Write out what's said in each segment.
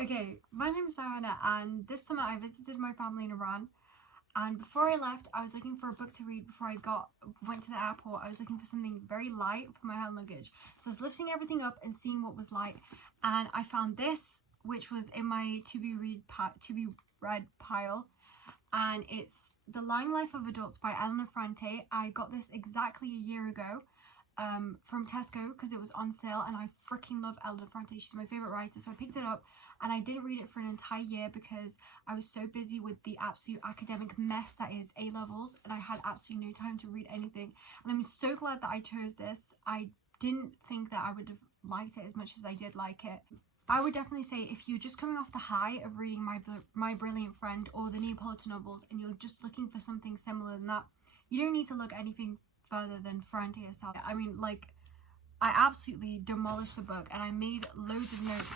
Okay, my name is Diana, and this summer I visited my family in Iran. And before I left, I was looking for a book to read before I went to the airport. I was looking for something very light for my hand luggage. So I was lifting everything up and seeing what was light, and I found this, which was in my to be read pile, and it's The Lying Life of Adults by Elena Ferrante. I got this exactly a year ago from Tesco because it was on sale, and I freaking love Elena Ferrante. She's my favorite writer, so I picked it up and I didn't read it for an entire year because I was so busy with the absolute academic mess that is A levels, and I had absolutely no time to read anything. And I'm so glad that I chose this. I didn't think that I would have liked it as much as I did like it. I would definitely say if you're just coming off the high of reading My Brilliant Friend or the Neapolitan novels and you're just looking for something similar than that, you don't need to look anything further than Ferrante herself. I mean, like, I absolutely demolished the book and I made loads of notes,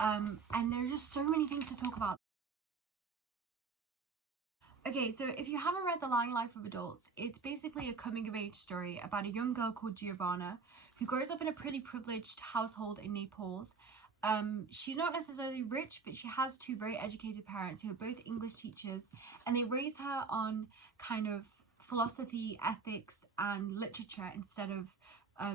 and there are just so many things to talk about. Okay, so if you haven't read The Lying Life of Adults, it's basically a coming-of-age story about a young girl called Giovanna who grows up in a pretty privileged household in Naples. She's not necessarily rich, but she has two very educated parents who are both English teachers, and they raise her on kind of philosophy, ethics, and literature instead of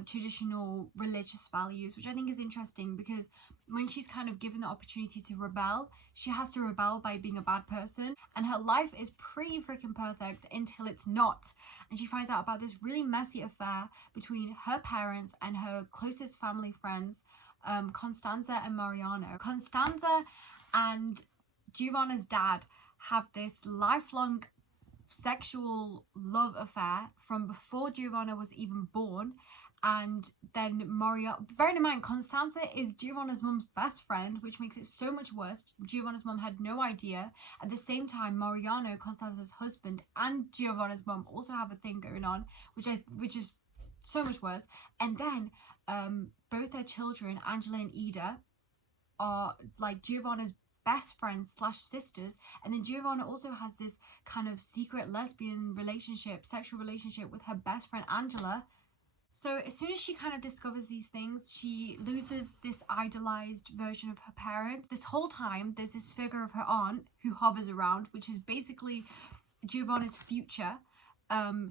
traditional religious values, which I think is interesting because when she's kind of given the opportunity to rebel, she has to rebel by being a bad person, and her life is pretty freaking perfect until it's not. And she finds out about this really messy affair between her parents and her closest family friends, Constanza and Mariano. Constanza and Giovanna's dad have this lifelong sexual love affair from before Giovanna was even born. And then bearing in mind, Constanza is Giovanna's mum's best friend, which makes it so much worse. Giovanna's mum had no idea. At the same time, Mariano, Constanza's husband, and Giovanna's mum also have a thing going on, which is so much worse. And then both their children, Angela and Ida, are like Giovanna's best friends / sisters, and then Giovanna also has this kind of secret lesbian relationship, sexual relationship with her best friend Angela. So as soon as she kind of discovers these things, she loses this idolized version of her parents. This whole time, there's this figure of her aunt who hovers around, which is basically Giovanna's future.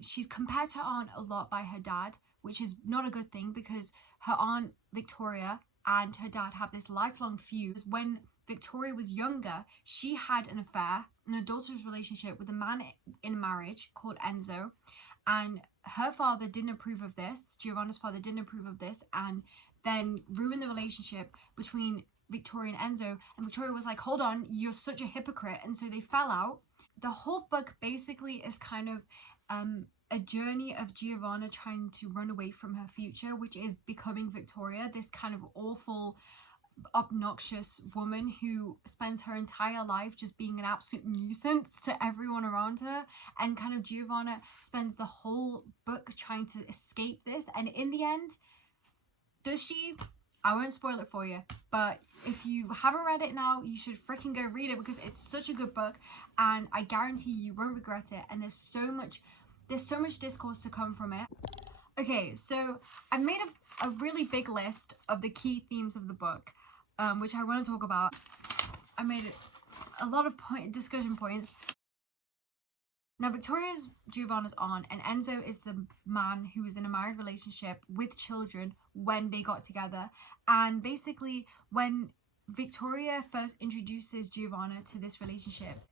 She's compared to her aunt a lot by her dad, which is not a good thing because her aunt Victoria and her dad have this lifelong feud. When Victoria was younger, she had an affair, an adulterous relationship with a man in marriage called Enzo, and her father didn't approve of this. Giovanna's father didn't approve of this, and then ruined the relationship between Victoria and Enzo. And Victoria was like, hold on, you're such a hypocrite. And so they fell out. The whole book basically is kind of a journey of Giovanna trying to run away from her future, which is becoming Victoria, this kind of awful, obnoxious woman who spends her entire life just being an absolute nuisance to everyone around her. And kind of Giovanna spends the whole book trying to escape this, and in the end, does she? I won't spoil it for you, but if you haven't read it now, you should freaking go read it because it's such a good book, and I guarantee you won't regret it. And there's so much discourse to come from it. Okay, so I've made a really big list of the key themes of the book, which I want to talk about. I made a lot of discussion points. Now, Victoria's Giovanna's aunt, and Enzo is the man who was in a married relationship with children when they got together. And basically, when Victoria first introduces Giovanna to this relationship,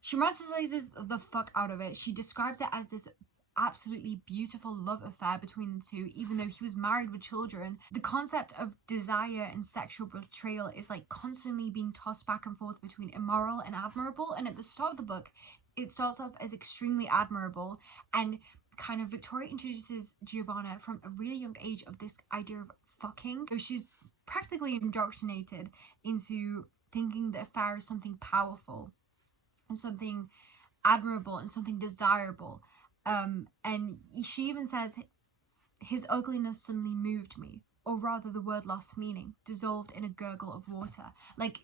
she romanticizes the fuck out of it. She describes it as this absolutely beautiful love affair between the two, even though he was married with children. The concept of desire and sexual betrayal is like constantly being tossed back and forth between immoral and admirable. And at the start of the book, it starts off as extremely admirable, and kind of Victoria introduces Giovanna from a really young age of this idea of fucking. She's practically indoctrinated into thinking the affair is something powerful and something admirable and something desirable. And she even says, his ugliness suddenly moved me, or rather the word lost meaning, dissolved in a gurgle of water. Like,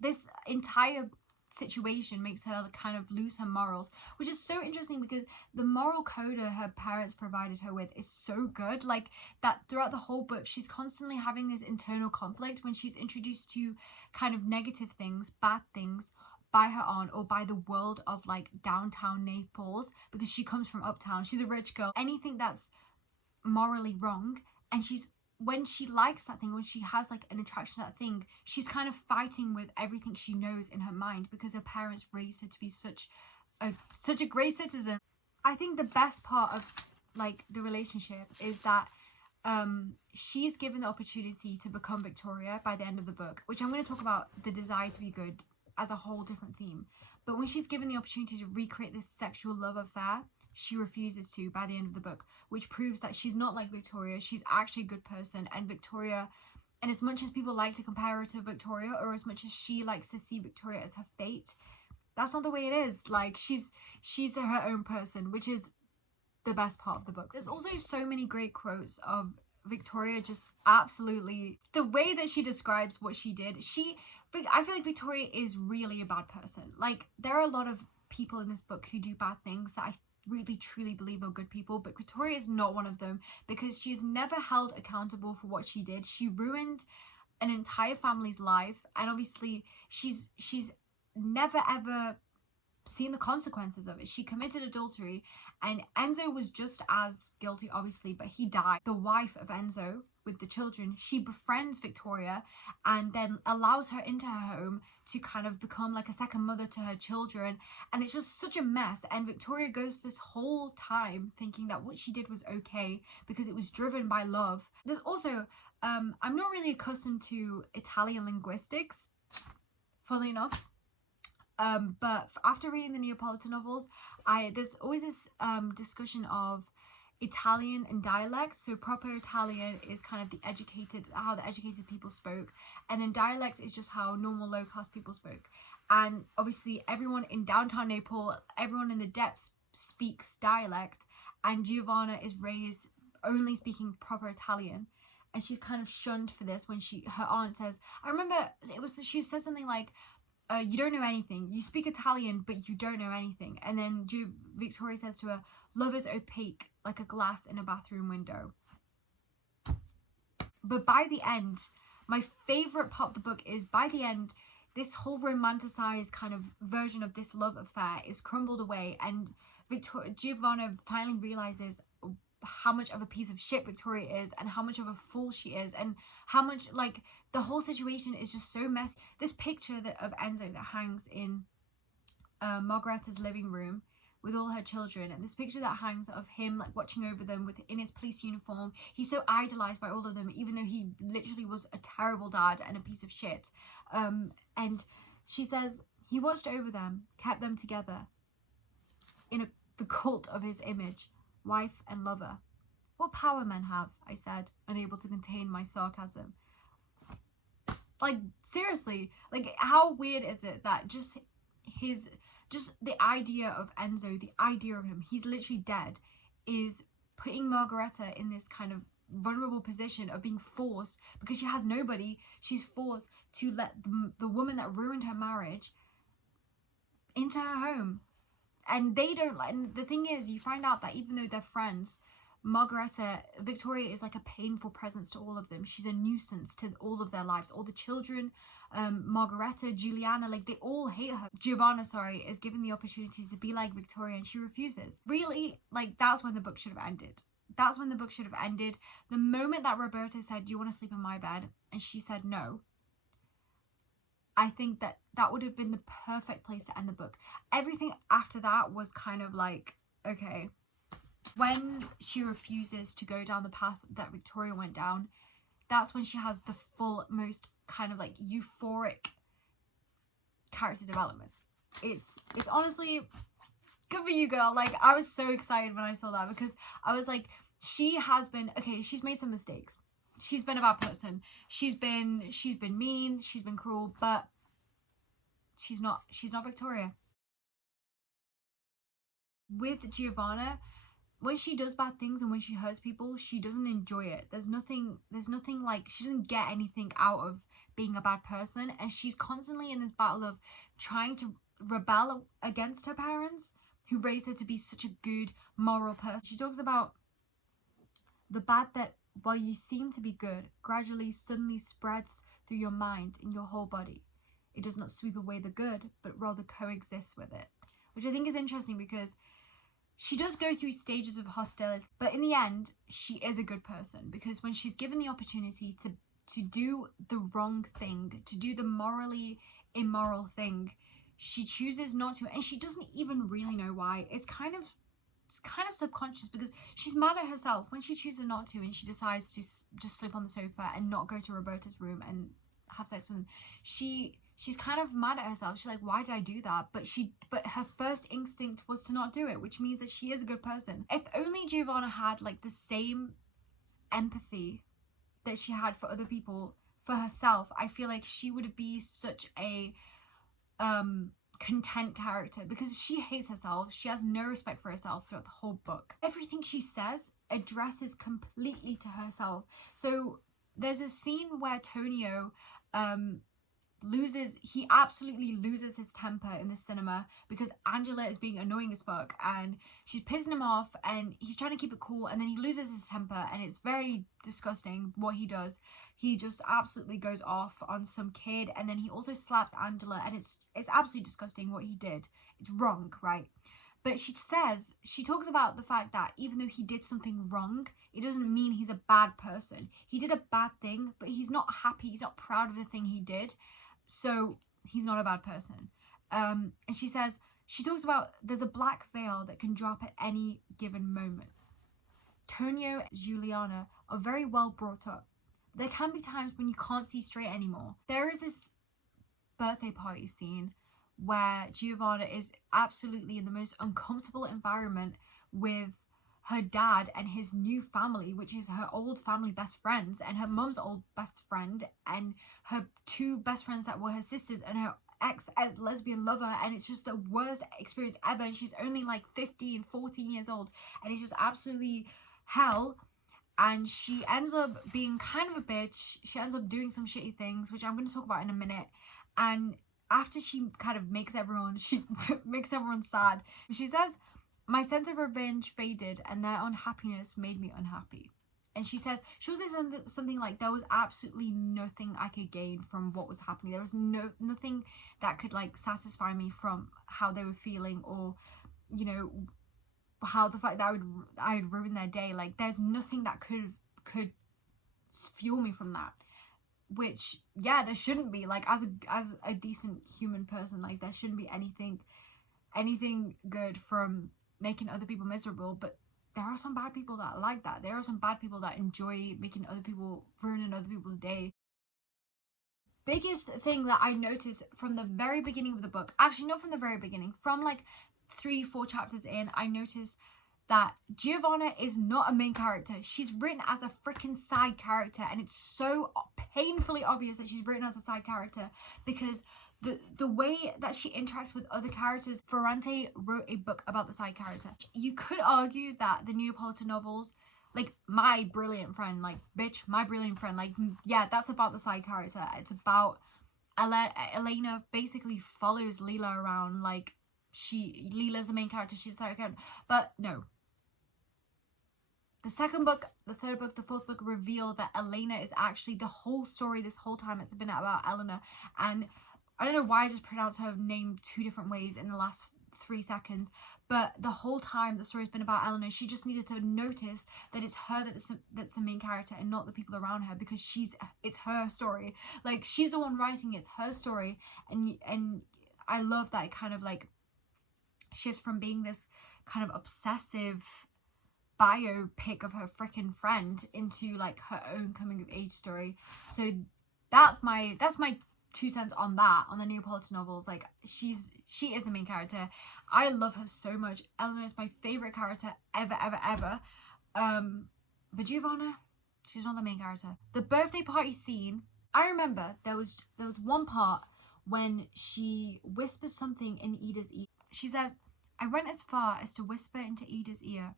this entire situation makes her kind of lose her morals, which is so interesting because the moral coda her parents provided her with is so good. Like, that throughout the whole book she's constantly having this internal conflict when she's introduced to kind of negative things, bad things, by her aunt or by the world of like downtown Naples, because she comes from uptown, she's a rich girl. Anything that's morally wrong, and when she likes that thing, when she has like an attraction to that thing, she's kind of fighting with everything she knows in her mind because her parents raised her to be such a great citizen. I think the best part of like the relationship is that she's given the opportunity to become Victoria by the end of the book, which I'm going to talk about the desire to be good as a whole different theme. But when she's given the opportunity to recreate this sexual love affair, she refuses to by the end of the book, which proves that she's not like Victoria. She's actually a good person. And Victoria, and as much as people like to compare her to Victoria, or as much as she likes to see Victoria as her fate, that's not the way it is. Like, she's her own person, which is the best part of the book. There's also so many great quotes of Victoria, just absolutely the way that she describes what she did. I feel like Victoria is really a bad person. Like, there are a lot of people in this book who do bad things that I really truly believe are good people, but Victoria is not one of them, because she's never held accountable for what she did. She ruined an entire family's life, and obviously she's never ever seen the consequences of it. She committed adultery, and Enzo was just as guilty, obviously, but he died. The wife of Enzo with the children, she befriends Victoria and then allows her into her home to kind of become like a second mother to her children, and it's just such a mess. And Victoria goes this whole time thinking that what she did was okay because it was driven by love. There's also I'm not really accustomed to Italian linguistics, funnily enough. But after reading the Neapolitan novels, there's always this discussion of Italian and dialects. So proper Italian is kind of how the educated people spoke, and then dialect is just how normal low-class people spoke. And obviously everyone in downtown Naples, everyone in the depths speaks dialect, and Giovanna is raised only speaking proper Italian, and she's kind of shunned for this when her aunt says, I remember she said something like, you don't know anything. You speak Italian, but you don't know anything. And then Victoria says to her, love is opaque, like a glass in a bathroom window. But by the end, my favourite part of the book is, by the end, this whole romanticized kind of version of this love affair is crumbled away, and Giovanna finally realizes how much of a piece of shit Victoria is, and how much of a fool she is, and how much, like, the whole situation is just so messy. This picture of Enzo that hangs in Margaretta's living room with all her children, and this picture that hangs of him like watching over them in his police uniform. He's so idolized by all of them, even though he literally was a terrible dad and a piece of shit. And she says he watched over them, kept them together in the cult of his image, wife and lover. What power men have, I said, unable to contain my sarcasm. Like, seriously, like, how weird is it that just the idea of Enzo, the idea of him, he's literally dead, is putting Margaretta in this kind of vulnerable position of being forced, because she has nobody, she's forced to let the woman that ruined her marriage into her home. And they don't, and the thing is, you find out that even though they're friends, Victoria is like a painful presence to all of them. She's a nuisance to all of their lives. All the children, Margaretta, Juliana, like, they all hate her. Giovanna, is given the opportunity to be like Victoria, and she refuses. Really, like, that's when the book should have ended. That's when the book should have ended. The moment that Roberto said, do you want to sleep in my bed? And she said no. I think that would have been the perfect place to end the book. Everything after that was kind of like, okay. When she refuses to go down the path that Victoria went down, that's when she has the full, most kind of like euphoric character development. It's honestly good for you, girl. Like, I was so excited when I saw that, because I was like, she's made some mistakes. She's been a bad person. She's been mean, she's been cruel, but she's not Victoria. With Giovanna, when she does bad things and when she hurts people, she doesn't enjoy it. There's nothing like, she doesn't get anything out of being a bad person, and she's constantly in this battle of trying to rebel against her parents who raised her to be such a good moral person. She talks about the bad that, while you seem to be good, gradually suddenly spreads through your mind and your whole body. It does not sweep away the good, but rather coexists with it, which I think is interesting because she does go through stages of hostility, but in the end, she is a good person, because when she's given the opportunity to do the wrong thing, to do the morally immoral thing, she chooses not to, and she doesn't even really know why. It's kind of subconscious, because she's mad at herself when she chooses not to, and she decides to just sleep on the sofa and not go to Roberta's room and have sex with him. She's kind of mad at herself. She's like, why did I do that? But her first instinct was to not do it, which means that she is a good person. If only Giovanna had like the same empathy that she had for other people, for herself, I feel like she would be such a content character, because she hates herself. She has no respect for herself throughout the whole book. Everything she says addresses completely to herself. So there's a scene where Tonio he absolutely loses his temper in the cinema because Angela is being annoying as fuck and she's pissing him off, and he's trying to keep it cool, and then he loses his temper, and it's very disgusting what he does. He just absolutely goes off on some kid, and then he also slaps Angela, and it's absolutely disgusting what he did. It's wrong, right? But she talks about the fact that even though he did something wrong, it doesn't mean he's a bad person. He did a bad thing, but he's not happy, he's not proud of the thing he did, so he's not a bad person. And she talks about there's a black veil that can drop at any given moment. Tonio and Juliana are very well brought up. There can be times when you can't see straight anymore. There is this birthday party scene where Giovanna is absolutely in the most uncomfortable environment with her dad and his new family, which is her old family best friends and her mum's old best friend and her two best friends that were her sisters and her ex-lesbian lover, and it's just the worst experience ever, and she's only like 15, 14 years old, and it's just absolutely hell. And she ends up being kind of a bitch. She ends up doing some shitty things, which I'm going to talk about in a minute. And after she kind of makes everyone sad, she says, my sense of revenge faded and their unhappiness made me unhappy. And she also says something like, there was absolutely nothing I could gain from what was happening. There was nothing that could like satisfy me from how they were feeling, or, you know, how the fact that I would ruin their day. Like, there's nothing that could fuel me from that. Which, yeah, there shouldn't be. Like, as a decent human person, like, there shouldn't be anything good from making other people miserable. But there are some bad people that are like that. There are some bad people that enjoy making other people, ruining other people's day. Biggest thing that I noticed from the very beginning of the book, actually not from the very beginning, from like 3-4 chapters in, I noticed that Giovanna is not a main character. She's written as a freaking side character, and it's so painfully obvious that she's written as a side character, because the way that she interacts with other characters. Ferrante wrote a book about the side character. You could argue that the Neapolitan novels, like My Brilliant Friend, like, bitch, My Brilliant Friend, like, yeah, that's about the side character. It's about Elena basically follows Lila around, like, Lila's the main character, she's the side character. But no. The second book, the third book, the fourth book reveal that Elena is actually the whole story. This whole time it's been about Elena, and I don't know why I just pronounced her name 2 different ways in the last 3 seconds, but the whole time the story's been about Elena. She just needed to notice that it's her that's the main character and not the people around her, because it's her story. Like, she's the one writing, it's her story, and I love that it kind of like shifts from being this kind of obsessive biopic of her freaking friend into like her own coming of age story. So that's my 2 cents on that, on the Neapolitan novels. Like, she is the main character. I love her so much. Elena is my favorite character ever. But Giovanna, she's not the main character. The birthday party scene, I remember there was one part when she whispers something in Ida's ear. She says, I went as far as to whisper into Ida's ear,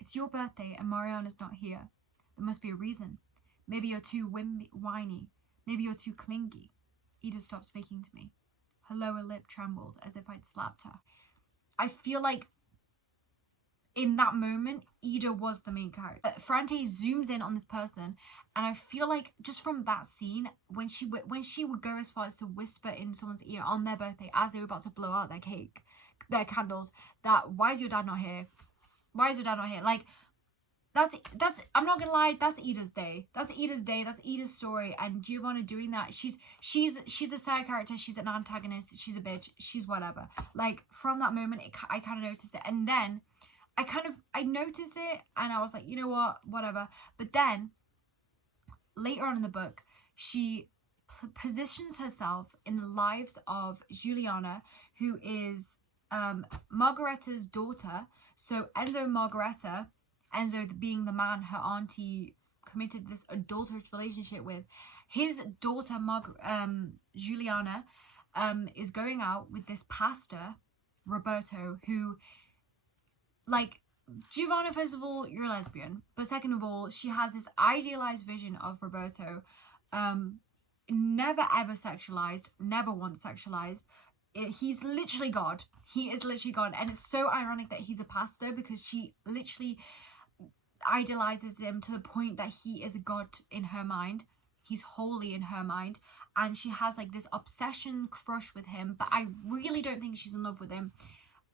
it's your birthday and Mariana's not here. There must be a reason. Maybe you're too whiny. Maybe you're too clingy. Ida stopped speaking to me. Her lower lip trembled as if I'd slapped her. I feel like in that moment, Ida was the main character. Ferrante zooms in on this person, and I feel like just from that scene, when she would go as far as to whisper in someone's ear on their birthday as they were about to blow out their candles, that why is your dad not here? Why is your dad not here? Like, that's I'm not gonna lie, that's Ida's day. That's Ida's day. That's Ida's story. And Giovanna doing that, she's a side character. She's an antagonist. She's a bitch. She's whatever. Like, from that moment, I kind of noticed it, and then I noticed it, and I was like, you know what, whatever. But then later on in the book, she positions herself in the lives of Juliana, who is Margaretta's daughter. So Enzo and Margaretta, Enzo being the man her auntie committed this adulterous relationship with, his daughter Juliana is going out with this pastor, Roberto, who, like, Giovanna, first of all, you're a lesbian, but second of all, she has this idealized vision of Roberto, never ever sexualized, never once sexualized. He's literally God. He is literally God, and it's so ironic that he's a pastor, because she literally idolizes him to the point that he is a god in her mind. He's holy in her mind, and she has like this obsession crush with him, but I really don't think she's in love with him.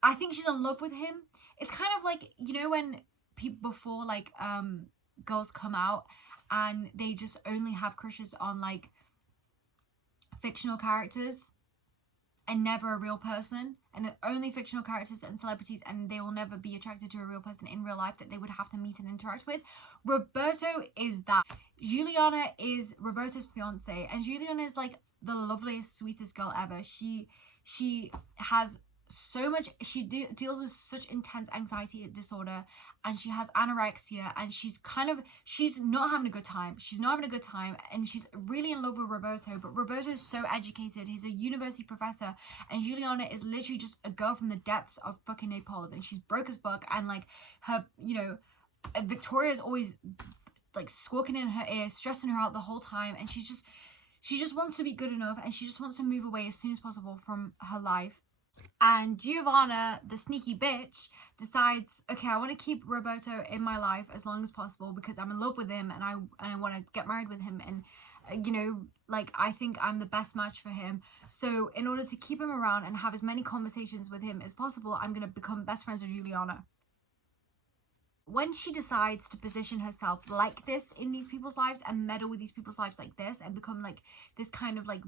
I think she's in love with him. It's kind of like, you know, when people before, like, girls come out and they just only have crushes on like fictional characters and never a real person, and only fictional characters and celebrities, and they will never be attracted to a real person in real life that they would have to meet and interact with. Roberto is that. Juliana is Roberto's fiance, and Juliana is like the loveliest, sweetest girl ever. She has so much, she deals with such intense anxiety disorder, and she has anorexia, and she's not having a good time. She's not having a good time, and she's really in love with Roberto, but Roberto is so educated. He's a university professor, and Juliana is literally just a girl from the depths of fucking Naples, and she's broke as fuck, and like her, you know, Victoria's always like squawking in her ear, stressing her out the whole time, and she just wants to be good enough, and she just wants to move away as soon as possible from her life. And Giovanna, the sneaky bitch, decides, okay, I want to keep Roberto in my life as long as possible because I'm in love with him, and I want to get married with him, and you know, like, I think I'm the best match for him. So in order to keep him around and have as many conversations with him as possible, I'm going to become best friends with Juliana. When she decides to position herself like this in these people's lives and meddle with these people's lives like this and become like this kind of like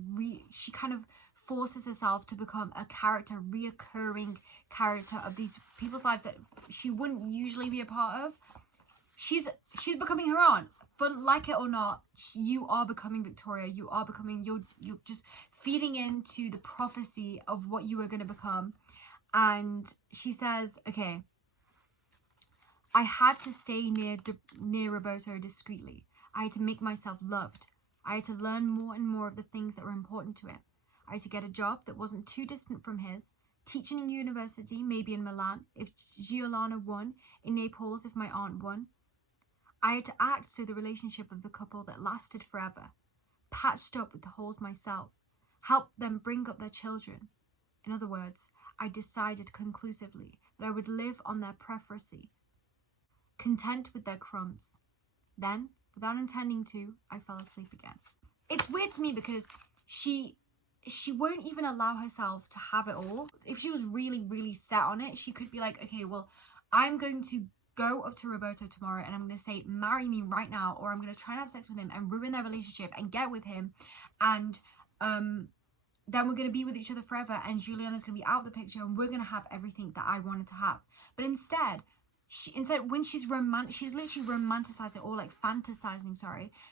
she kind of forces herself to become a character, reoccurring character of these people's lives that she wouldn't usually be a part of. She's becoming her own. But like it or not, you are becoming Victoria. You are becoming, you're just feeding into the prophecy of what you are going to become. And she says, okay, I had to stay near Roberto discreetly. I had to make myself loved. I had to learn more and more of the things that were important to him. I had to get a job that wasn't too distant from his, teaching in university, maybe in Milan, if Giuliana won, in Naples if my aunt won. I had to act so the relationship of the couple that lasted forever, patched up with the holes myself, helped them bring up their children. In other words, I decided conclusively that I would live on their preferency, content with their crumbs. Then, without intending to, I fell asleep again. It's weird to me because she won't even allow herself to have it all. If she was really, really set on it, she could be like, okay, well, I'm going to go up to Roberto tomorrow and I'm going to say, marry me right now, or I'm going to try and have sex with him and ruin their relationship and get with him, and then we're going to be with each other forever, and Juliana's going to be out of the picture, and we're going to have everything that I wanted to have. But instead, when she's literally romanticizing, or like fantasizing,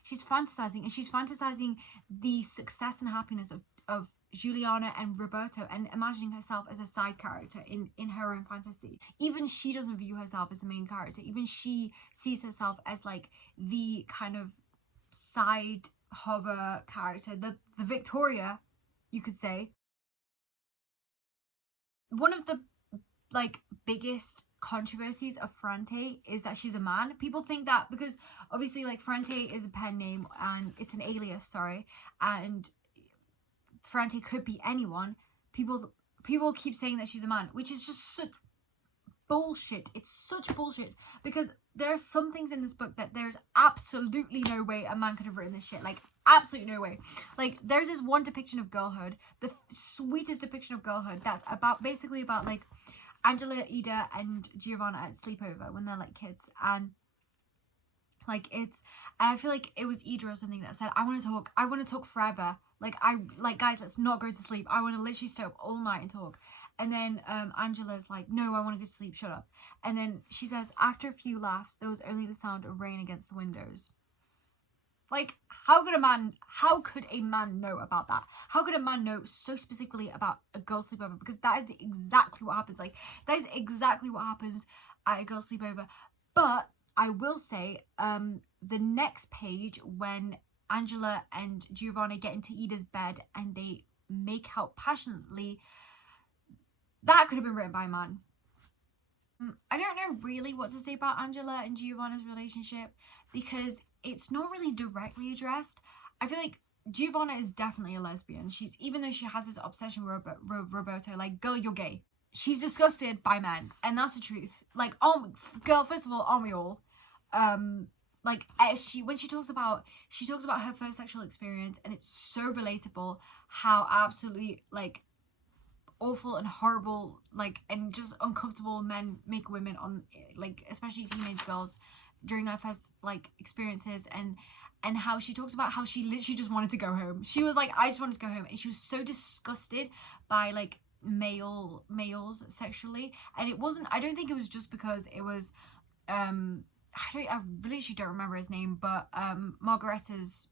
she's fantasizing the success and happiness of Juliana and Roberto, and imagining herself as a side character in her own fantasy. Even she doesn't view herself as the main character. Even she sees herself as like the kind of side hover character, the Victoria, you could say. One of the like biggest controversies of Ferrante is that she's a man. People think that because obviously like Ferrante is a pen name and it's an alias, sorry, and Ferrante could be anyone. People keep saying that she's a man, which is just such bullshit. It's such bullshit, because there are some things in this book that there's absolutely no way a man could have written this shit. Like, absolutely no way. Like, there's this one depiction of girlhood, the sweetest depiction of girlhood, that's basically about like Angela, Ida, and Giovanna at sleepover when they're like kids, and like I feel like it was Ida or something that said, I want to talk forever. Like, guys, let's not go to sleep. I want to literally stay up all night and talk. And then Angela's like, no, I want to go to sleep, shut up. And then she says, after a few laughs, there was only the sound of rain against the windows. Like, how could a man know about that? How could a man know so specifically about a girl's sleepover? Because that is exactly what happens. Like, that is exactly what happens at a girl's sleepover. But I will say, the next page, when Angela and Giovanna get into Ida's bed and they make out passionately, that could have been written by a man. I don't know really what to say about Angela and Giovanna's relationship, because it's not really directly addressed. I feel like Giovanna is definitely a lesbian. Even though she has this obsession with Roberto, like, girl, you're gay. She's disgusted by men, and that's the truth. Like, girl, first of all, aren't we all? Like, when she talks about her first sexual experience, and it's so relatable how absolutely like awful and horrible, like, and just uncomfortable men make women, on like especially teenage girls during their first like experiences, and how she talks about how she literally just wanted to go home. She was like, I just wanted to go home, and she was so disgusted by like males sexually. And I don't think it was just because it was I literally don't remember his name, but Margaretta's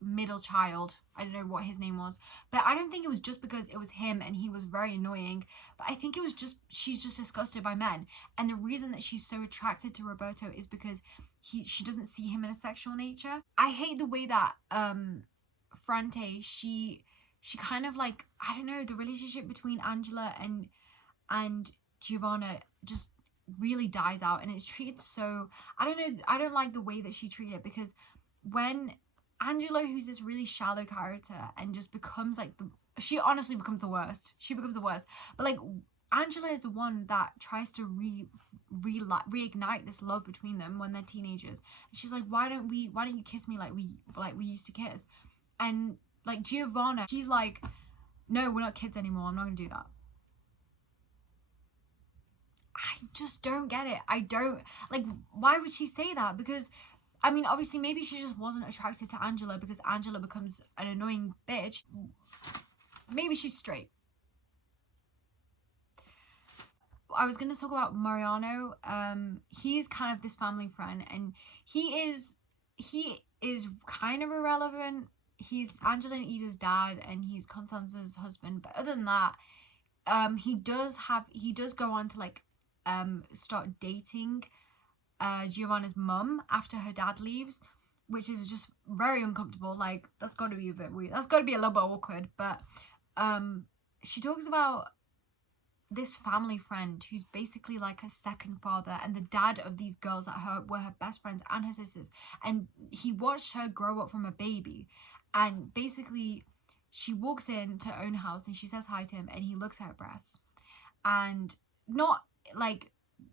middle child, I don't know what his name was, but I don't think it was just because it was him and he was very annoying, but I think it was just, she's just disgusted by men. And the reason that she's so attracted to Roberto is because she doesn't see him in a sexual nature. I hate the way that Ferrante, she kind of like, I don't know, the relationship between Angela and Giovanna just really dies out, and it's treated so, I don't know, I don't like the way that she treated it, because when Angela, who's this really shallow character and just becomes like she honestly becomes the worst. She becomes the worst. But like, Angela is the one that tries to reignite this love between them when they're teenagers. And she's like, why don't you kiss me like we used to kiss? And like Giovanna, she's like, no, we're not kids anymore. I'm not gonna do that. I just don't get it. I don't, like, why would she say that? Because I mean, obviously, maybe she just wasn't attracted to Angela because Angela becomes an annoying bitch. Maybe she's straight. I was going to talk about Mariano. He's kind of this family friend, and he is kind of irrelevant. He's Angela and Ida's dad, and he's Constanza's husband. But other than that, he does go on to like start dating Giovanna's mum after her dad leaves, which is just very uncomfortable. Like, that's got to be a bit weird. That's got to be a little bit awkward. But she talks about this family friend who's basically like her second father, and the dad of these girls that were her best friends and her sisters, and he watched her grow up from a baby. And basically she walks into her own house and she says hi to him, and he looks at her breasts, and not like,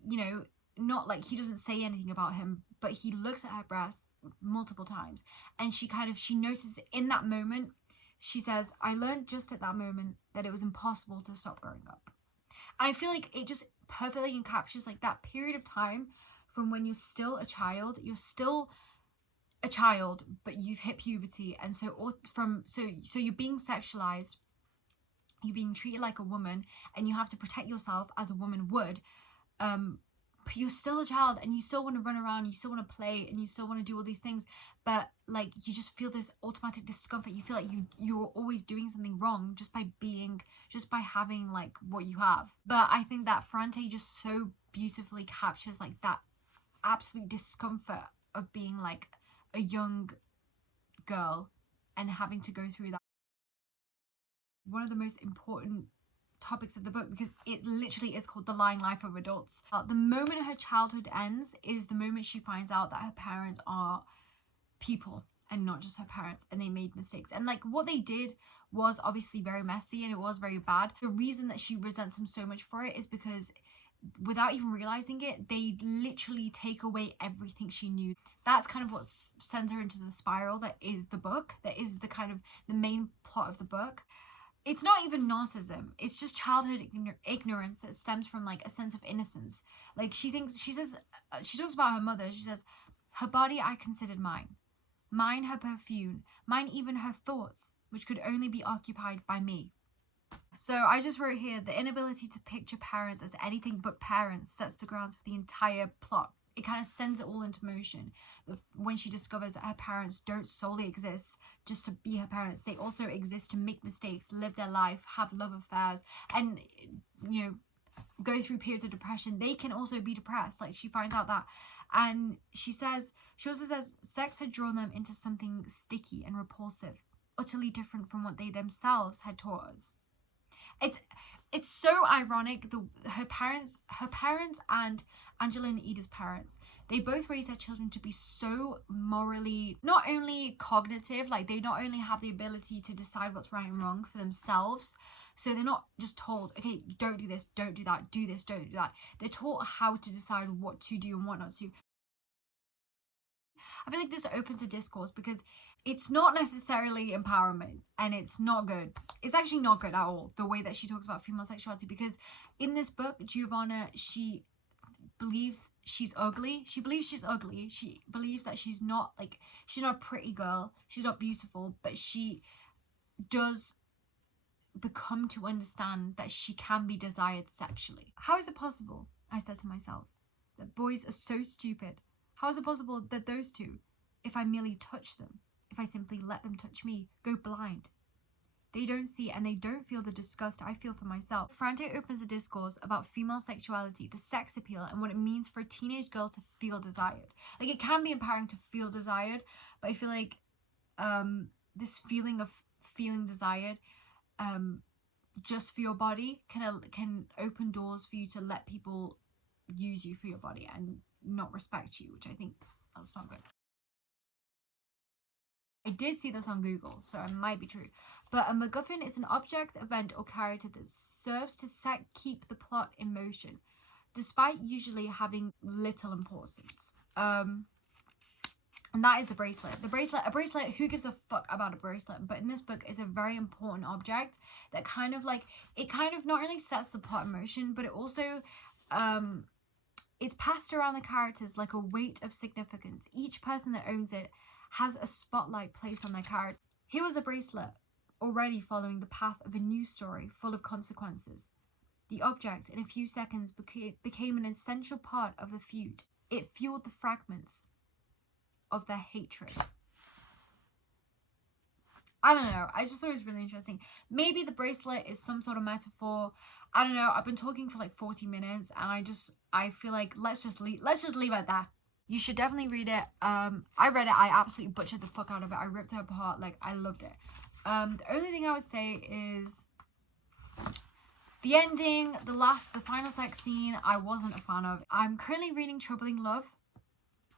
you know, not like he doesn't say anything about him, but he looks at her breasts multiple times, and she notices in that moment, she says, I learned just at that moment that it was impossible to stop growing up. And I feel like it just perfectly encapsulates like that period of time from when you're still a child, but you've hit puberty, and so you're being sexualized, you're being treated like a woman, and you have to protect yourself as a woman would, but you're still a child, and you still want to run around, you still want to play, and you still want to do all these things, but like you just feel this automatic discomfort. You feel like you're always doing something wrong just by having like what you have. But I think that Ferrante just so beautifully captures like that absolute discomfort of being like a young girl and having to go through that. One of the most important topics of the book, because it literally is called The Lying Life of Adults. The moment her childhood ends is the moment she finds out that her parents are people and not just her parents, and they made mistakes, and like what they did was obviously very messy and it was very bad. The reason that she resents them so much for it is because without even realizing it, they literally take away everything she knew. That's kind of what sends her into the spiral that is the book, that is the kind of the main plot of the book. It's not even narcissism, it's just childhood ignorance that stems from like a sense of innocence. Like she talks about her mother. She says, her body I considered mine, mine her perfume, mine even her thoughts, which could only be occupied by me. So I just wrote here, the inability to picture parents as anything but parents sets the grounds for the entire plot. It kind of sends it all into motion when she discovers that her parents don't solely exist just to be her parents. They also exist to make mistakes, live their life, have love affairs, and, you know, go through periods of depression. They can also be depressed. Like, she finds out that. And she also says sex had drawn them into something sticky and repulsive, utterly different from what they themselves had taught us. It's so ironic. Her parents and Angela and Ida's parents, they both raised their children to be so morally, not only cognitive, like they not only have the ability to decide what's right and wrong for themselves, so they're not just told, okay, don't do this, don't do that, do this, don't do that. They're taught how to decide what to do and what not to. I feel like this opens a discourse because it's not necessarily empowerment, and it's not good. It's actually not good at all, the way that she talks about female sexuality, because in this book, Giovanna, she believes she's ugly. She believes she's ugly. She believes that she's not a pretty girl. She's not beautiful, but she does become to understand that she can be desired sexually. How is it possible, I said to myself, that boys are so stupid? How is it possible that those two, if I merely touch them, if I simply let them touch me, go blind? They don't see and they don't feel the disgust I feel for myself. Ferrante opens a discourse about female sexuality, the sex appeal, and what it means for a teenage girl to feel desired. Like, it can be empowering to feel desired, but I feel like this feeling of feeling desired just for your body can open doors for you to let people use you for your body and not respect you, which I think that's not good. I did see this on Google, so it might be true. But a MacGuffin is an object, event, or character that serves to keep the plot in motion, despite usually having little importance. And that is the bracelet. A bracelet, who gives a fuck about a bracelet? But in this book, is a very important object that kind of not only sets the plot in motion, but it also, it's passed around the characters like a weight of significance. Each person that owns it has a spotlight placed on their character. Here was a bracelet, already following the path of a new story full of consequences. The object, in a few seconds, became an essential part of the feud. It fueled the fragments of their hatred. I don't know. I just thought it was really interesting. Maybe the bracelet is some sort of metaphor. I don't know. I've been talking for like 40 minutes, and I feel like let's just leave it at that. You should definitely read it. I read it. I absolutely butchered the fuck out of it. I ripped it apart. Like, I loved it. The only thing I would say is the ending, the final sex scene, I wasn't a fan of. I'm currently reading Troubling Love.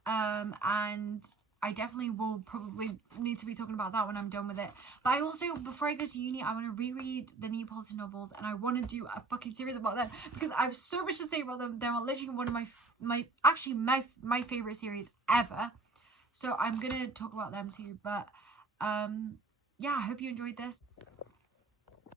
And I definitely will probably need to be talking about that when I'm done with it. But I also, before I go to uni, I want to reread the Neapolitan novels, and I want to do a fucking series about them because I have so much to say about them. They're literally one of my favorite series ever. So I'm gonna talk about them too. But yeah, I hope you enjoyed this.